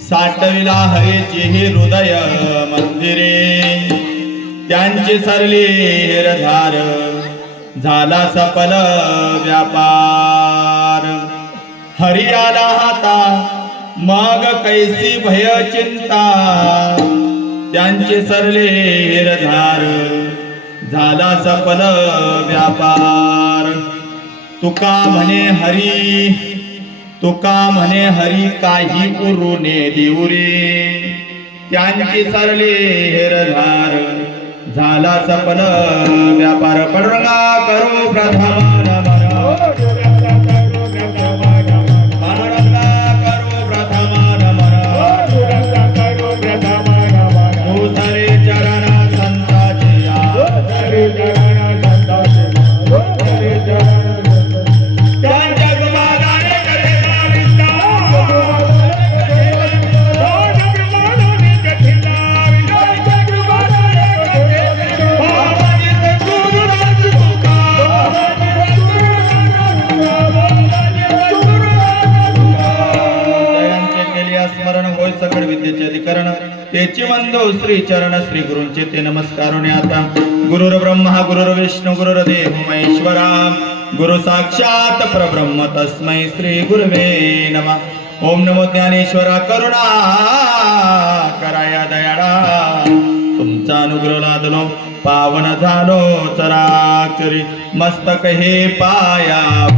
साठविला हरेची हे हृदय मंदिरे. त्यांची सरली हेरधार. झाला सफल व्यापार. हरी आला हाता. मग कैसी भय चिंता. त्यांचे सरले हेरधार. झाला सफल व्यापार. तुका म्हणे हरी तुका म्हणे हरी काही उरुने देऊरे. त्यांची सरले हेरधार झाला सपन व्यापार पडला करू प्रथम सकळ विद्येचे अधिकरण. त्याची वंदो श्री चरण श्री गुरूंचे ते नमस्कार. आता गुरुर ब्रह्मा गुरुर विष्णू गुरुर देव महेश्वरा. गुरु साक्षात परब्रह्म तस्मै श्री गुरुवे नम. ओम नमो ज्ञानेश्वरा करुणा कराया दयाळा. तुमचा अनुग्रह लादलो पावन झालो चराचरी मस्तक हे पाया